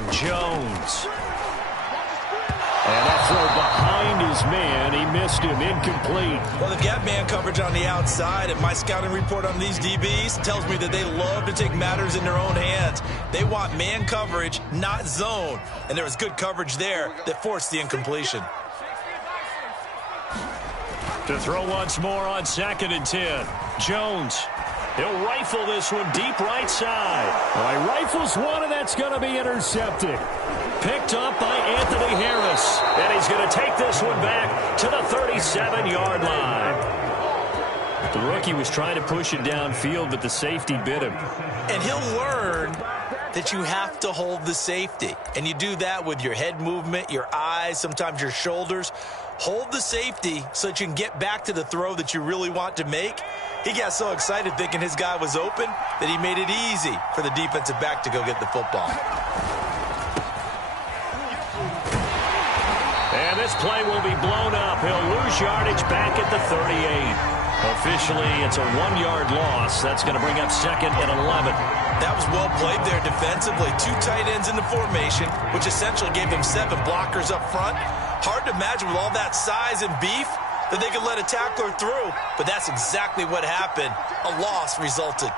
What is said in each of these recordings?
throwing. Jones. And that throw behind his man. He missed him. Incomplete. Well, they've got man coverage on the outside, and my scouting report on these DBs tells me that they love to take matters in their own hands. They want man coverage, not zone. And there was good coverage there that forced the incompletion. To throw once more on 2nd and 10. Jones. He'll rifle this one deep right side. Well, he rifles one, and that's going to be intercepted. Picked up by Anthony Harris. And he's going to take this one back to the 37-yard line. The rookie was trying to push it downfield, but the safety bit him. And he'll learn that you have to hold the safety. And you do that with your head movement, your eyes, sometimes your shoulders. Hold the safety so that you can get back to the throw that you really want to make. He got so excited thinking his guy was open that he made it easy for the defensive back to go get the football. And this play will be blown up. He'll lose yardage back at the 38. Officially, it's a 1-yard loss. That's going to bring up 2nd and 11. That was well played there defensively. 2 tight ends in the formation, which essentially gave them 7 blockers up front. Hard to imagine with all that size and beef that they could let a tackler through. But that's exactly what happened. A loss resulted.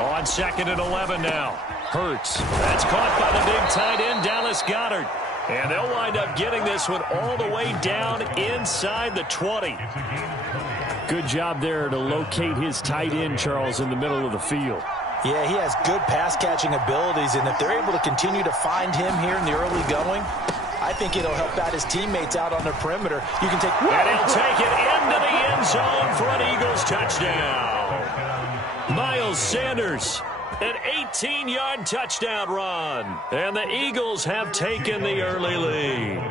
On 2nd and 11 now. Hurts. That's caught by the big tight end, Dallas Goedert. And they'll wind up getting this one all the way down inside the 20. Good job there to locate his tight end, Charles, in the middle of the field. Yeah, he has good pass-catching abilities, and if they're able to continue to find him here in the early going, I think it'll help out his teammates out on the perimeter. You can take... And he'll take it into the end zone for an Eagles touchdown. Miles Sanders, an 18-yard touchdown run. And the Eagles have taken the early lead.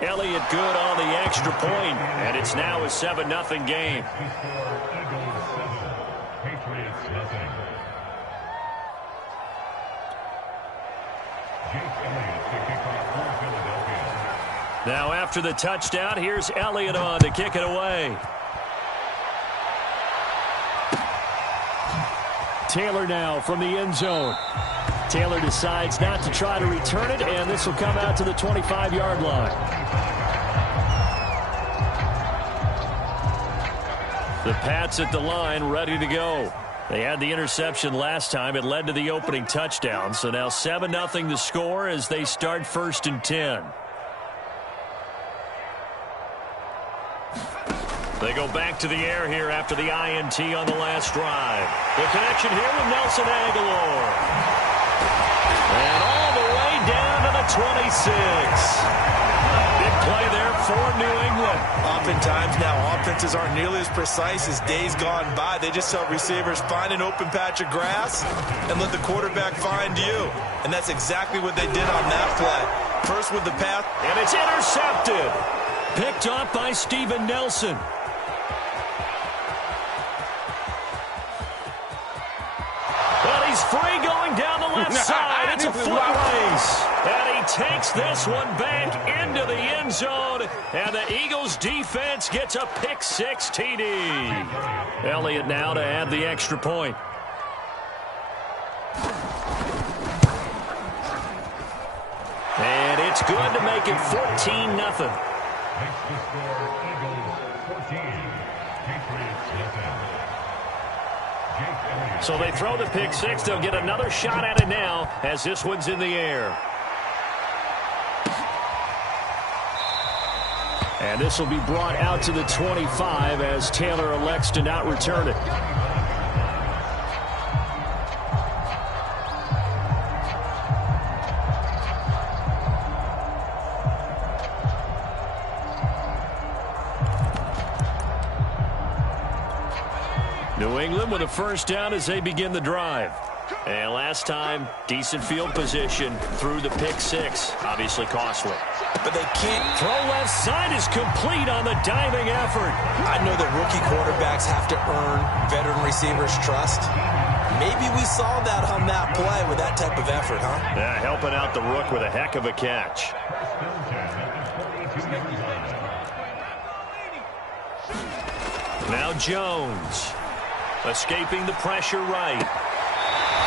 Elliott good on the extra point, and it's now a 7-0 game. Now after the touchdown, here's Elliott on to kick it away. Taylor now from the end zone. Taylor decides not to try to return it, and this will come out to the 25-yard line. The Pats at the line, ready to go. They had the interception last time. It led to the opening touchdown. So now 7-0 the score as they start 1st and 10. They go back to the air here after the INT on the last drive. The connection here with Nelson Aguilar. And all the way down to the 26. Big play there for New England. Oftentimes now offenses aren't nearly as precise as days gone by. They just tell receivers, find an open patch of grass and let the quarterback find you. And that's exactly what they did on that play. First with the pass. And it's intercepted. Picked up by Steven Nelson. Well, he's free going down the left side. It's a foot race. And he takes this one back into the end zone. And the Eagles defense gets a pick-6 TD. Elliott now to add the extra point. And it's good to make it 14-0. So they throw the pick-6. They'll get another shot at it now as this one's in the air. And this will be brought out to the 25 as Taylor elects to not return it. New England with a first down as they begin the drive. And last time, decent field position through the pick-6. Obviously costly. But they can't. Throw left side is complete on the diving effort. I know that rookie quarterbacks have to earn veteran receivers' trust. Maybe we saw that on that play with that type of effort, huh? Yeah, helping out the rook with a heck of a catch. Now Jones. Escaping the pressure right.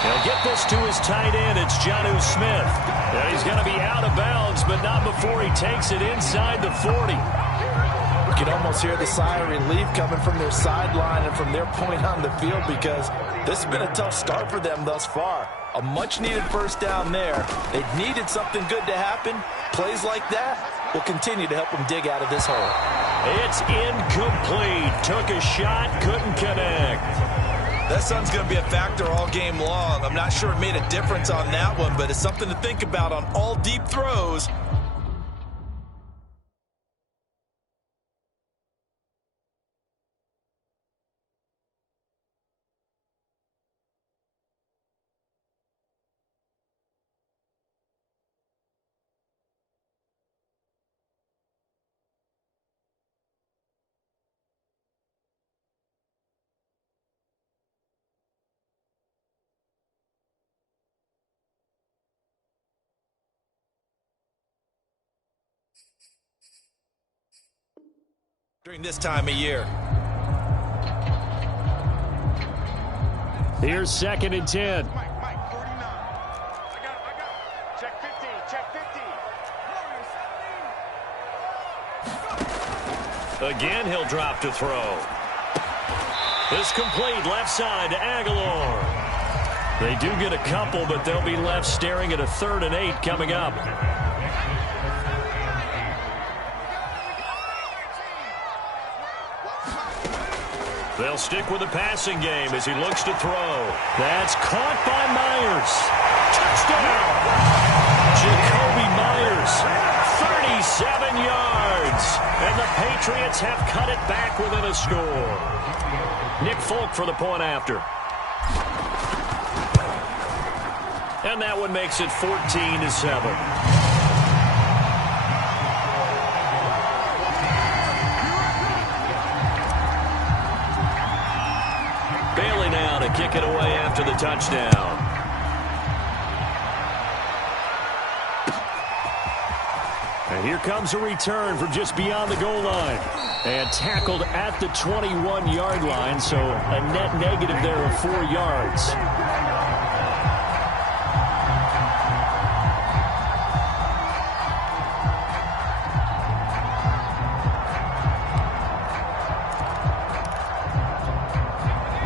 He'll get this to his tight end. It's Jonnu Smith. And he's going to be out of bounds, but not before he takes it inside the 40. You can almost hear the sigh of relief coming from their sideline and from their point on the field, because this has been a tough start for them thus far. A much-needed first down there. They needed something good to happen. Plays like that will continue to help them dig out of this hole. It's incomplete. Took a shot, couldn't connect. That sun's going to be a factor all game long. I'm not sure it made a difference on that one, but it's something to think about on all deep throws. During this time of year. Here's 2nd and 10. Mike, 49. I got it. Check 50, check 50. Again, he'll drop to throw. This complete left side to Aguilar. They do get a couple, but they'll be left staring at a 3rd and 8 coming up. They'll stick with the passing game as he looks to throw. That's caught by Myers. Touchdown! Jacoby Myers, 37 yards. And the Patriots have cut it back within a score. Nick Folk for the point after. And that one makes it 14-7. Kick it away after the touchdown. And here comes a return from just beyond the goal line. And tackled at the 21-yard line, so a net negative there of 4 yards.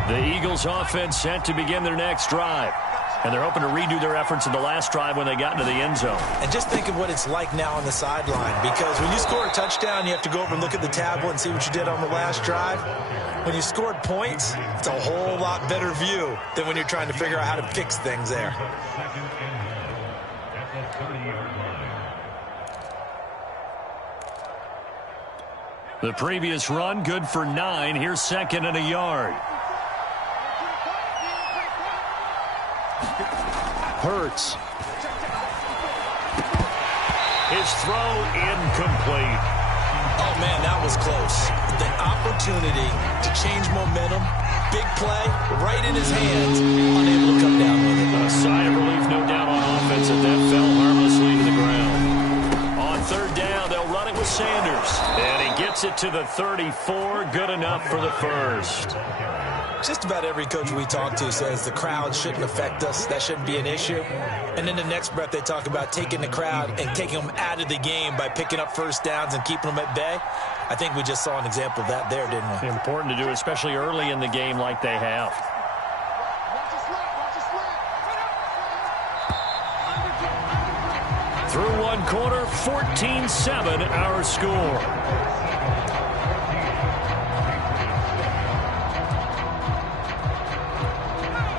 The Eagles offense set to begin their next drive. And they're hoping to redo their efforts in the last drive when they got into the end zone. And just think of what it's like now on the sideline, because when you score a touchdown, you have to go over and look at the tablet and see what you did on the last drive. When you scored points, it's a whole lot better view than when you're trying to figure out how to fix things there. The previous run, good for 9. Here's 2nd and a yard. Hurts. His throw incomplete. Oh, man, that was close. The opportunity to change momentum, big play, right in his hands, unable to come down with it. A sigh of relief, no doubt, on offense, that fell harmlessly to the ground. On 3rd down, they'll run it with Sanders. And he gets it to the 34. Good enough for the first. Just about every coach we talk to says the crowd shouldn't affect us. That shouldn't be an issue. And in the next breath, they talk about taking the crowd and taking them out of the game by picking up first downs and keeping them at bay. I think we just saw an example of that there, didn't we? Important to do, especially early in the game like they have. Through one quarter, 14-7 our score.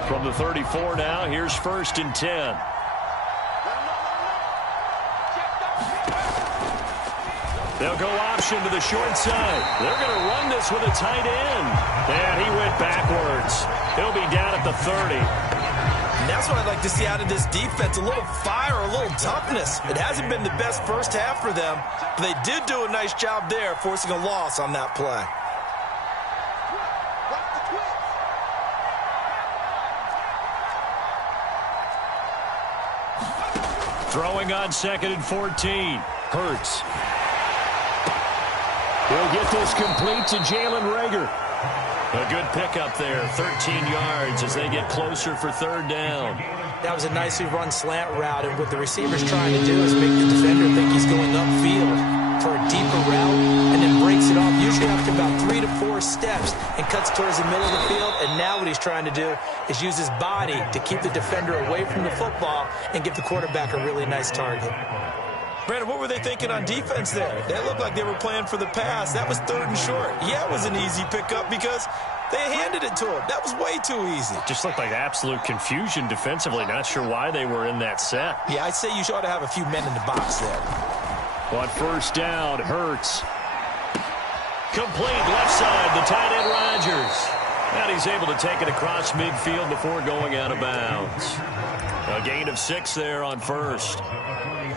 From the 34 now, here's 1st and 10. They'll go option to the short side. They're going to run this with a tight end. And he went backwards. He'll be down at the 30. And that's what I'd like to see out of this defense, a little fire, a little toughness. It hasn't been the best first half for them, but they did do a nice job there, forcing a loss on that play. Throwing on 2nd and 14. Hurts. He'll get this complete to Jalen Reagor. A good pickup there, 13 yards as they get closer for third down. That was a nicely run slant route, and what the receiver's trying to do is make the defender think he's going upfield for a deeper route and then breaks it off, usually after about 3 to 4 steps, and cuts towards the middle of the field. And now what he's trying to do is use his body to keep the defender away from the football and give the quarterback a really nice target. Brandon, what were they thinking on defense there? They looked like they were playing for the pass. That was 3rd and short. Yeah, it was an easy pickup because they handed it to him. That was way too easy. Just looked like absolute confusion defensively. Not sure why they were in that set. Yeah, I'd say you ought to have a few men in the box there. On first down, Hurts. Complete left side, the tight end Rodgers. And he's able to take it across midfield before going out of bounds. A gain of 6 there on first.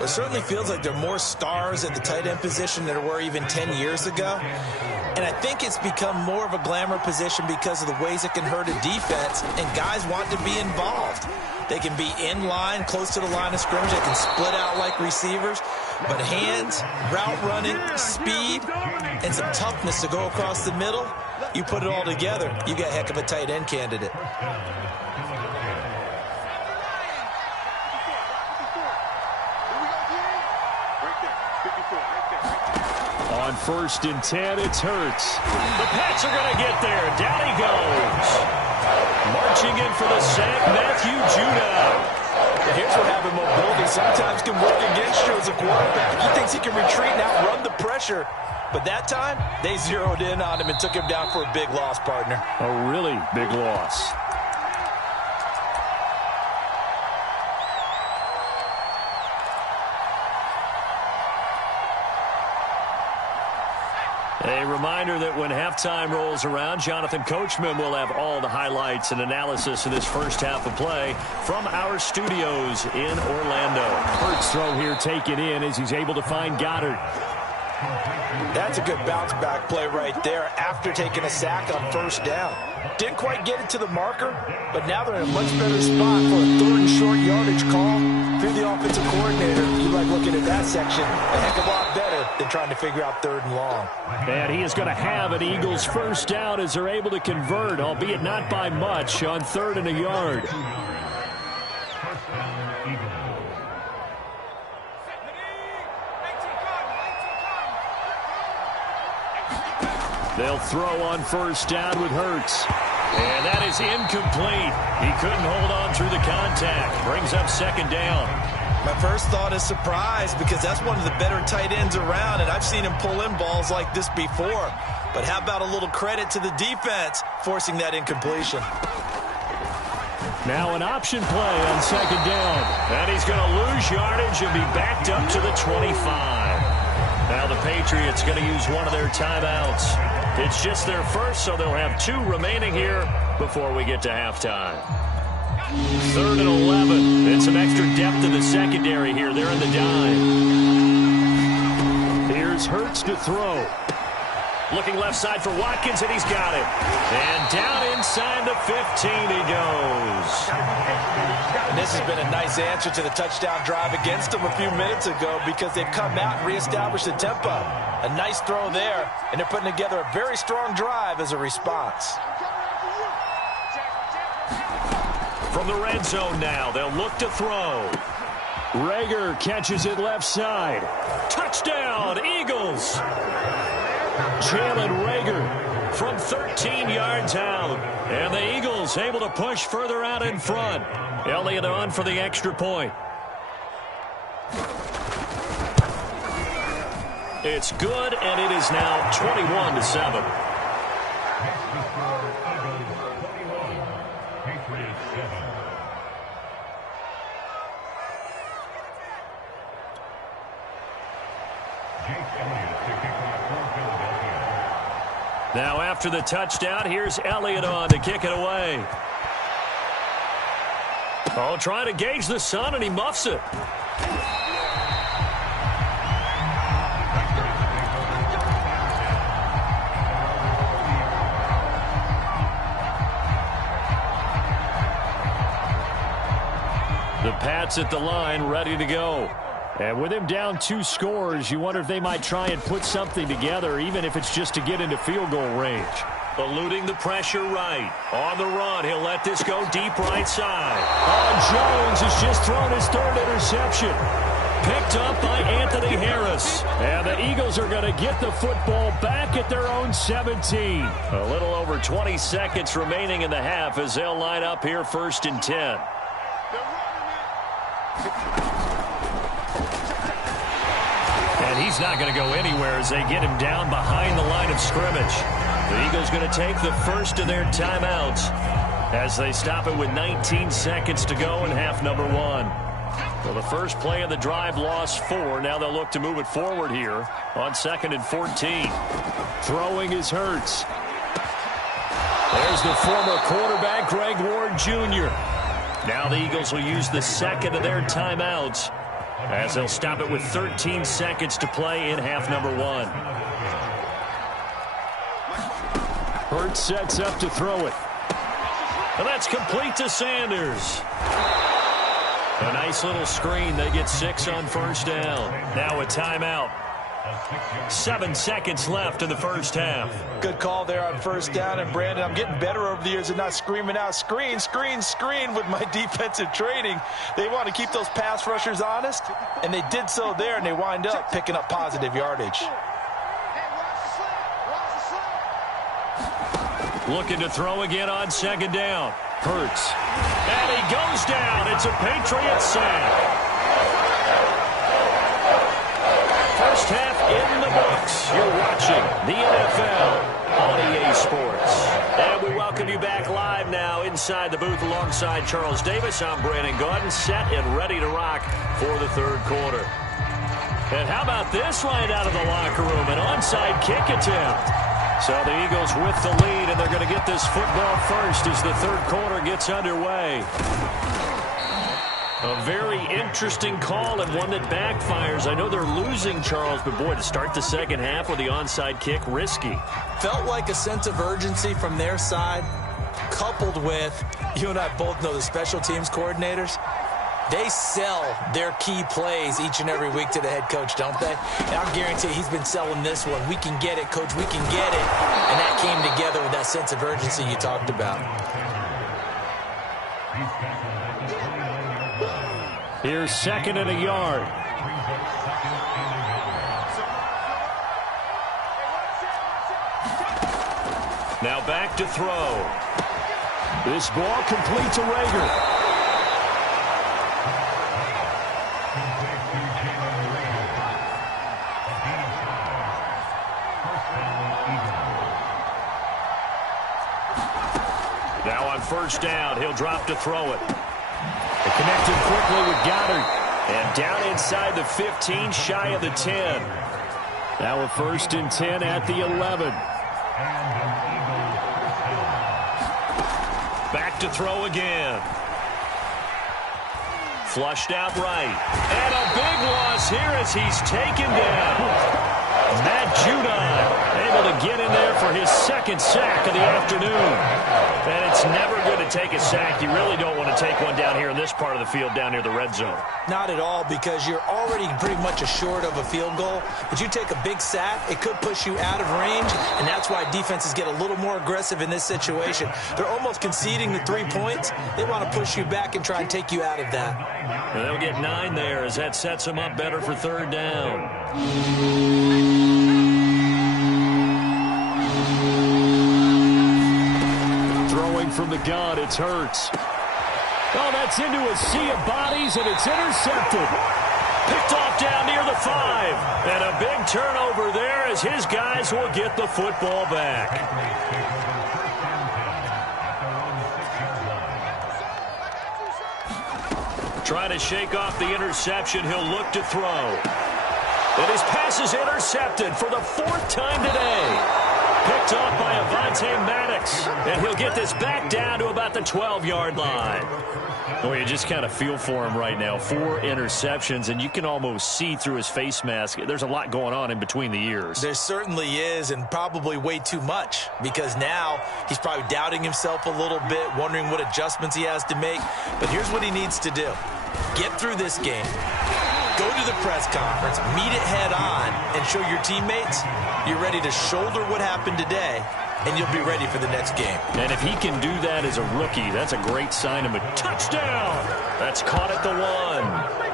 It certainly feels like there are more stars at the tight end position than there were even 10 years ago. And I think it's become more of a glamour position because of the ways it can hurt a defense, and guys want to be involved. They can be in line, close to the line of scrimmage. They can split out like receivers. But hands, route running, speed, and some toughness to go across the middle, you put it all together, you got a heck of a tight end candidate. On first and 10, it's Hurts. The Pats are going to get there. Down he goes. Marching in for the sack, Matthew Judah. Here's what happened. Mobility sometimes can work against you as a quarterback. He thinks he can retreat and outrun the pressure. But that time, they zeroed in on him and took him down for a big loss, partner. A really big loss. A reminder that when halftime rolls around, Jonathan Coachman will have all the highlights and analysis of this first half of play from our studios in Orlando. Hurts throw here taken in as he's able to find Goddard. That's a good bounce back play right there after taking a sack on first down. Didn't quite get it to the marker, but now they're in a much better spot for a 3rd and short yardage call. If you're the offensive coordinator, you like looking at that section a heck of a lot better than trying to figure out 3rd and long. And he is going to have an Eagles first down as they're able to convert, albeit not by much, on 3rd and a yard. They'll throw on first down with Hurts. And that is incomplete. He couldn't hold on through the contact. Brings up 2nd down. My first thought is surprise because that's one of the better tight ends around, and I've seen him pull in balls like this before. But how about a little credit to the defense forcing that incompletion? Now an option play on 2nd down. And he's going to lose yardage and be backed up to the 25. Now the Patriots going to use one of their timeouts. It's just their first, so they'll have 2 remaining here before we get to halftime. 3rd and 11. And some extra depth in the secondary here. They're in the dime. Here's Hurts to throw. Looking left side for Watkins, and he's got it. And down inside the 15 he goes. And this has been a nice answer to the touchdown drive against them a few minutes ago because they've come out and reestablished the tempo. A nice throw there, and they're putting together a very strong drive as a response. From the red zone now, they'll look to throw. Rager catches it left side. Touchdown, Eagles! Jalen Rager from 13 yards out. And the Eagles able to push further out in front. Elliott on for the extra point. It's good, and it is now 21-7. Now after the touchdown, here's Elliott on to kick it away. Oh, trying to gauge the sun, and he muffs it. The Pats at the line, ready to go. And with him down 2 scores, you wonder if they might try and put something together, even if it's just to get into field goal range. Eluding the pressure right. On the run, he'll let this go deep right side. Oh, Jones has just thrown his third interception. Picked up by Anthony Harris. And the Eagles are going to get the football back at their own 17. A little over 20 seconds remaining in the half as they'll line up here 1st and 10. And he's not going to go anywhere as they get him down behind the line of scrimmage. The Eagles going to take the first of their timeouts as they stop it with 19 seconds to go in half number 1. Well, the first play of the drive lost 4. Now they'll look to move it forward here on 2nd and 14. Throwing is Hurts. There's the former quarterback, Greg Ward Jr. Now the Eagles will use the second of their timeouts as they'll stop it with 13 seconds to play in half number 1. Hurts sets up to throw it. And that's complete to Sanders. A nice little screen. They get 6 on first down. Now a timeout. 7 seconds left in the first half. Good call there on first down. And, Brandon, I'm getting better over the years at not screaming out, screen, screen, screen with my defensive training. They want to keep those pass rushers honest, and they did so there, and they wind up picking up positive yardage. Looking to throw again on 2nd down. Hurts. And he goes down. It's a Patriots sack. First half in the books. You're watching the NFL on EA Sports. And we welcome you back live now inside the booth alongside Charles Davis. I'm Brandon Gaudin, set and ready to rock for the 3rd quarter. And how about this right out of the locker room? An onside kick attempt. So the Eagles with the lead, and they're going to get this football first as the 3rd quarter gets underway. A very interesting call and one that backfires. I know they're losing, Charles, but boy, to start the 2nd half with the onside kick, risky. Felt like a sense of urgency from their side, coupled with, you and I both know the special teams coordinators. They sell their key plays each and every week to the head coach, don't they? And I guarantee he's been selling this one. We can get it, coach. We can get it. And that came together with that sense of urgency you talked about. Here's 2nd and a yard. Now back to throw. This ball complete to Rager. Now on first down, he'll drop to throw it. They connected quickly with Goddard. And down inside the 15, shy of the 10. Now a 1st and 10 at the 11. Back to throw again. Flushed out right. And a big loss here as he's taken down. Matt Judon able to get in there for his 2nd sack of the afternoon. And it's never good to take a sack. You really don't want to take one down here in this part of the field down near the red zone. Not at all, because you're already pretty much assured of a field goal. But you take a big sack, it could push you out of range, and that's why defenses get a little more aggressive in this situation. They're almost conceding the 3 points. They want to push you back and try and take you out of that. And they'll get 9 there as that sets them up better for 3rd down. Throwing from the gun, it's Hurts. Oh, that's into a sea of bodies, and it's intercepted. Picked off down near the 5. And a big turnover there as his guys will get the football back. Trying to shake off the interception. He'll look to throw. And his pass is intercepted for the 4th time today. Picked off by Avonte Maddox. And he'll get this back down to about the 12-yard line. Well, you just kind of feel for him right now. 4 interceptions, and you can almost see through his face mask. There's a lot going on in between the ears. There certainly is, and probably way too much, because now he's probably doubting himself a little bit, wondering what adjustments he has to make. But here's what he needs to do. Get through this game. Go to the press conference, meet it head on, and show your teammates you're ready to shoulder what happened today and you'll be ready for the next game. And if he can do that as a rookie, that's a great sign of a touchdown. That's caught at the 1.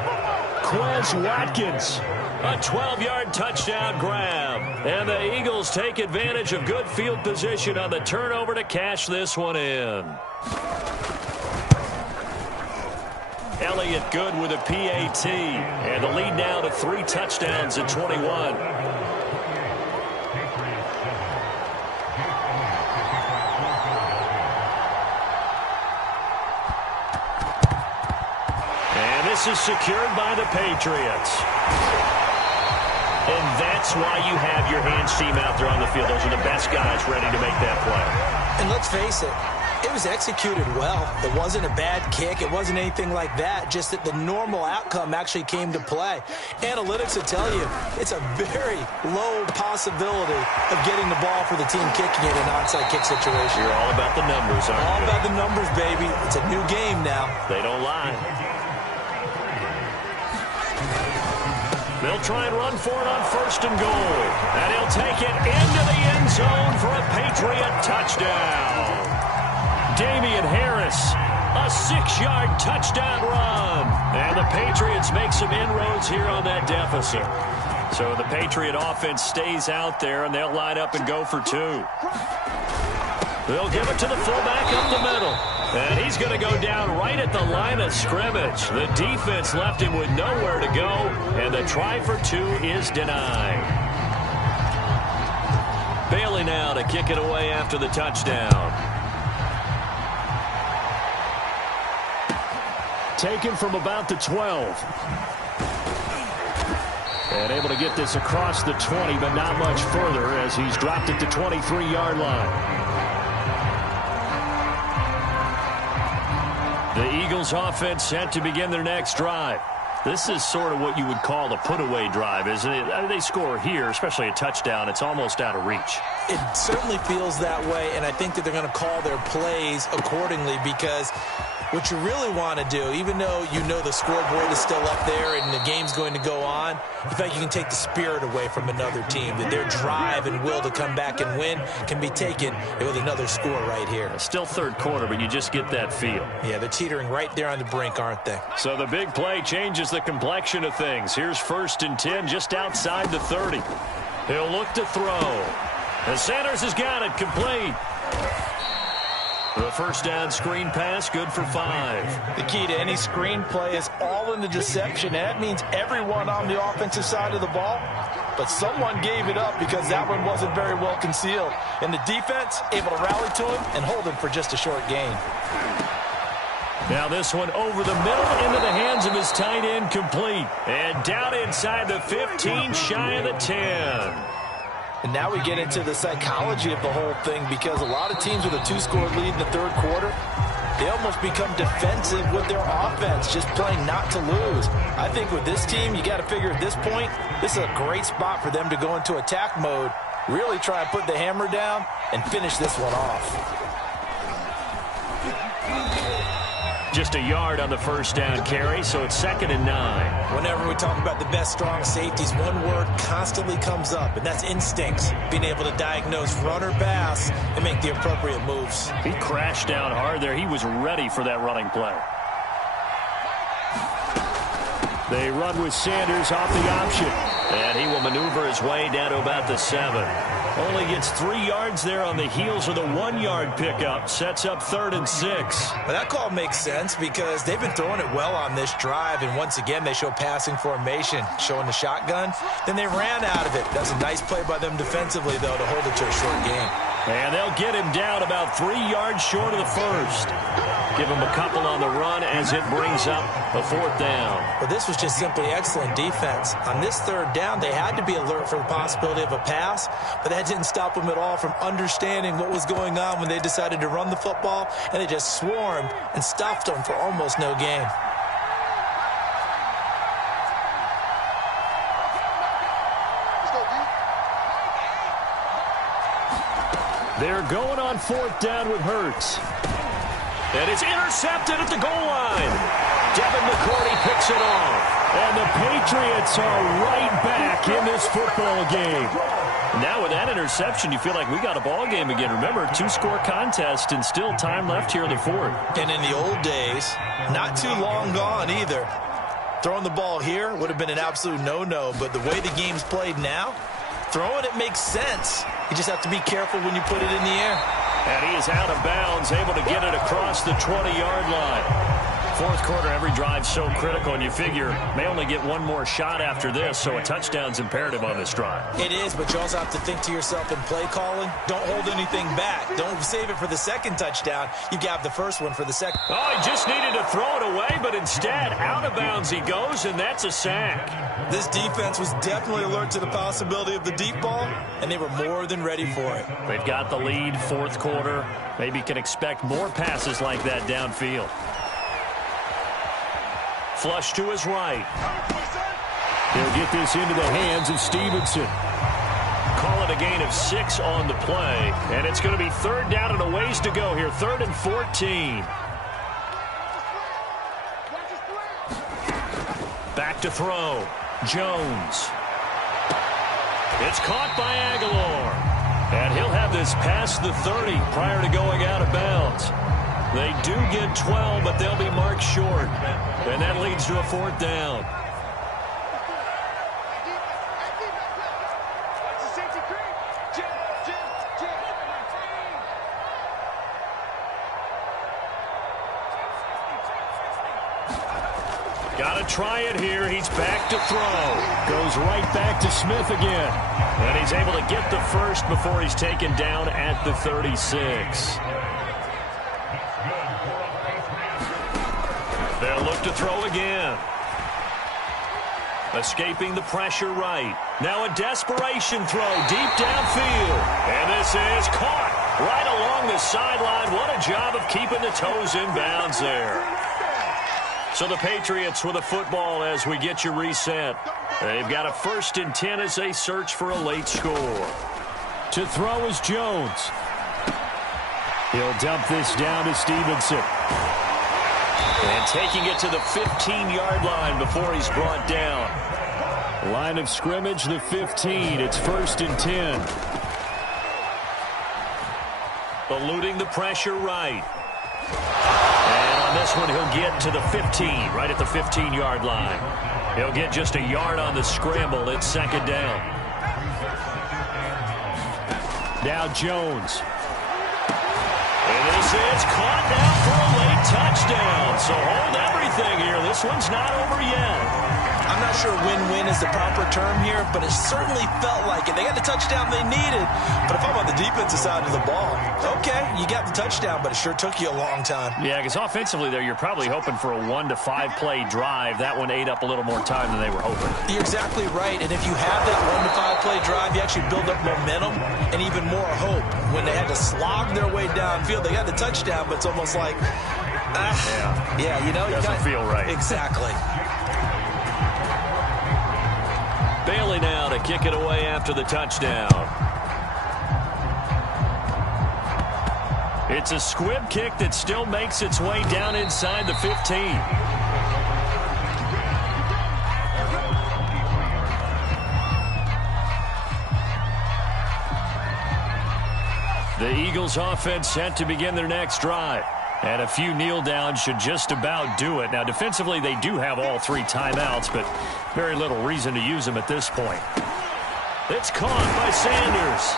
Quez Watkins, a 12-yard touchdown grab. And the Eagles take advantage of good field position on the turnover to cash this one in. Elliott good with a PAT. And the lead now to 3 touchdowns at 21. And this is secured by the Patriots. And that's why you have your hands team out there on the field. Those are the best guys ready to make that play. And let's face it, it was executed well. It wasn't a bad kick. It wasn't anything like that. Just that the normal outcome actually came to play. Analytics will tell you it's a very low possibility of getting the ball for the team kicking it in an onside kick situation. You're all about the numbers, aren't you? All about the numbers, baby. It's a new game now. They don't lie. They'll try and run for it on 1st and goal. And he'll take it into the end zone for a Patriot touchdown. Damian Harris, a 6-yard touchdown run. And the Patriots make some inroads here on that deficit. So the Patriot offense stays out there, and they'll line up and go for 2. They'll give it to the fullback up the middle. And he's going to go down right at the line of scrimmage. The defense left him with nowhere to go, and the try for 2 is denied. Bailey now to kick it away after the touchdown. Taken from about the 12. And able to get this across the 20, but not much further as he's dropped it to 23-yard line. The Eagles offense set to begin their next drive. This is sort of what you would call a put-away drive, isn't it? I mean, they score here, especially a touchdown. It's almost out of reach. It certainly feels that way, and I think that they're going to call their plays accordingly because what you really want to do, even though you know the scoreboard is still up there and the game's going to go on, in fact, you can take the spirit away from another team. That their drive and will to come back and win can be taken with another score right here. Still 3rd quarter, but you just get that feel. Yeah, they're teetering right there on the brink, aren't they? So the big play changes the complexion of things. Here's 1st and 10 just outside the 30. He'll look to throw. And Sanders has got it complete. The 1st down screen pass, good for 5. The key to any screen play is all in the deception, and that means everyone on the offensive side of the ball. But someone gave it up because that one wasn't very well concealed. And the defense able to rally to him and hold him for just a short gain. Now this one over the middle into the hands of his tight end, complete. And down inside the 15, shy of the 10. And now we get into the psychology of the whole thing because a lot of teams with a 2-score lead in the 3rd quarter, they almost become defensive with their offense, just playing not to lose. I think with this team, you got to figure at this point, this is a great spot for them to go into attack mode, really try and put the hammer down and finish this one off. Just a yard on the 1st down carry, so it's 2nd and 9. Whenever we talk about the best strong safeties, one word constantly comes up, and that's instincts. Being able to diagnose run or pass and make the appropriate moves. He crashed down hard there. He was ready for that running play. They run with Sanders off the option. And he will maneuver his way down to about the 7. Only gets 3 yards there on the heels of the 1-yard pickup. Sets up 3rd and 6. Well, that call makes sense because they've been throwing it well on this drive. And once again, they show passing formation, showing the shotgun. Then they ran out of it. That's a nice play by them defensively, though, to hold it to a short game. And they'll get him down about 3 yards short of the 1st. Give him a couple on the run as it brings up a 4th down. Well, this was just simply excellent defense. On this 3rd down, they had to be alert for the possibility of a pass, but that didn't stop them at all from understanding what was going on when they decided to run the football, and they just swarmed and stuffed them for almost no gain. They're going on 4th down with Hurts. And it's intercepted at the goal line. Devin McCourty picks it off. And the Patriots are right back in this football game. Now with that interception, you feel like we got a ball game again. Remember, 2-score contest and still time left here in the fourth. And in the old days, not too long gone either, throwing the ball here would have been an absolute no-no. But the way the game's played now, throwing it makes sense. You just have to be careful when you put it in the air. And he is out of bounds, able to get it across the 20-yard line. Fourth quarter, every drive so critical, and you figure may only get one more shot after this, so a touchdown's imperative on this drive. It is, but you also have to think to yourself in play calling, don't hold anything back. Don't save it for the second touchdown. You got the first one for the second. Oh, he just needed to throw it away, but instead, out of bounds he goes, and that's a sack. This defense was definitely alert to the possibility of the deep ball, and they were more than ready for it. They've got the lead, fourth quarter. Maybe can expect more passes like that downfield. Flush to his right. He'll get this into the hands of Stevenson. Call it a gain of 6 on the play. And it's going to be third down and a ways to go here. 3rd and 14. Back to throw. Jones. It's caught by Aguilar. And he'll have this past the 30 prior to going out of bounds. They do get 12, but they'll be marked short. And that leads to a 4th down. Got to try it here. He's back to throw. Goes right back to Smith again. And he's able to get the first before he's taken down at the 36. They'll look to throw again. Escaping the pressure right. Now a desperation throw deep downfield. And this is caught right along the sideline. What a job of keeping the toes in bounds there. So the Patriots with a football as we get you reset. They've got a 1st and 10 as they search for a late score. To throw is Jones. He'll dump this down to Stevenson. And taking it to the 15-yard line before he's brought down. Line of scrimmage, the 15. It's 1st and 10. Eluding the pressure right. And on this one, he'll get to the 15, right at the 15-yard line. He'll get just a yard on the scramble. It's 2nd down. Now Jones. And this is caught now for a late touchdown. So hold everything here. This one's not over yet. I'm not sure win-win is the proper term here, but it certainly felt like it. They got the touchdown they needed, but if I'm on the defensive side of the ball, okay, you got the touchdown, but it sure took you a long time. Yeah, because offensively there, you're probably hoping for a 1 to 5 play drive. That one ate up a little more time than they were hoping. You're exactly right, and if you have that 1 to 5 play drive, you actually build up momentum and even more hope. When they had to slog their way downfield, they got the touchdown, but it's almost like, yeah, you know, doesn't feel right. Exactly. Bailey now to kick it away after the touchdown. It's a squib kick that still makes its way down inside the 15. The Eagles offense set to begin their next drive. And a few kneel downs should just about do it. Now, defensively, they do have all 3 timeouts, but very little reason to use them at this point. It's caught by Sanders.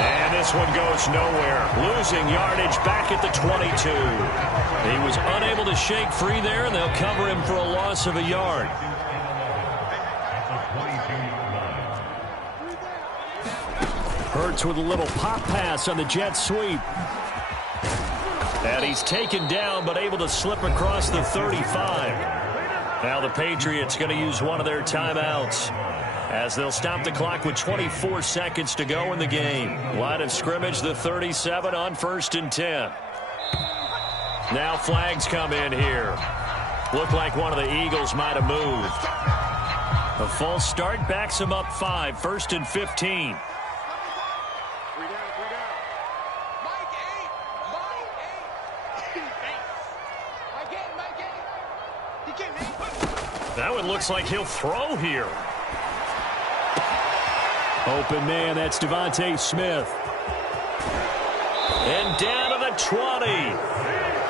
And this one goes nowhere. Losing yardage back at the 22. He was unable to shake free there, and they'll cover him for a loss of a yard. Hurts with a little pop pass on the jet sweep. And he's taken down, but able to slip across the 35. Now the Patriots going to use one of their timeouts as they'll stop the clock with 24 seconds to go in the game. Line of scrimmage, the 37 on 1st and 10. Now flags come in here. Looked like one of the Eagles might have moved. A false start backs him up 5, 1st and 15. That one looks like he'll throw here. Open man, that's Devontae Smith. And down to the 20.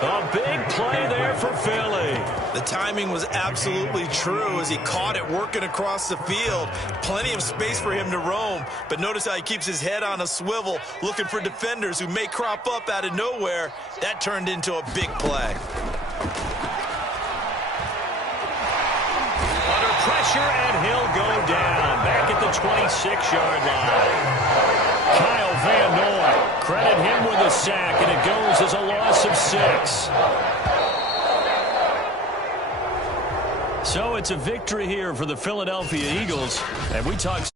A big play there for Philly. The timing was absolutely true as he caught it working across the field. Plenty of space for him to roam, but notice how he keeps his head on a swivel looking for defenders who may crop up out of nowhere. That turned into a big play. Under pressure, and he'll go down. Back at the 26-yard line. Kyle Van Noy, credit him with a sack, and it goes as a loss of 6. So it's a victory here for the Philadelphia Eagles, and we talked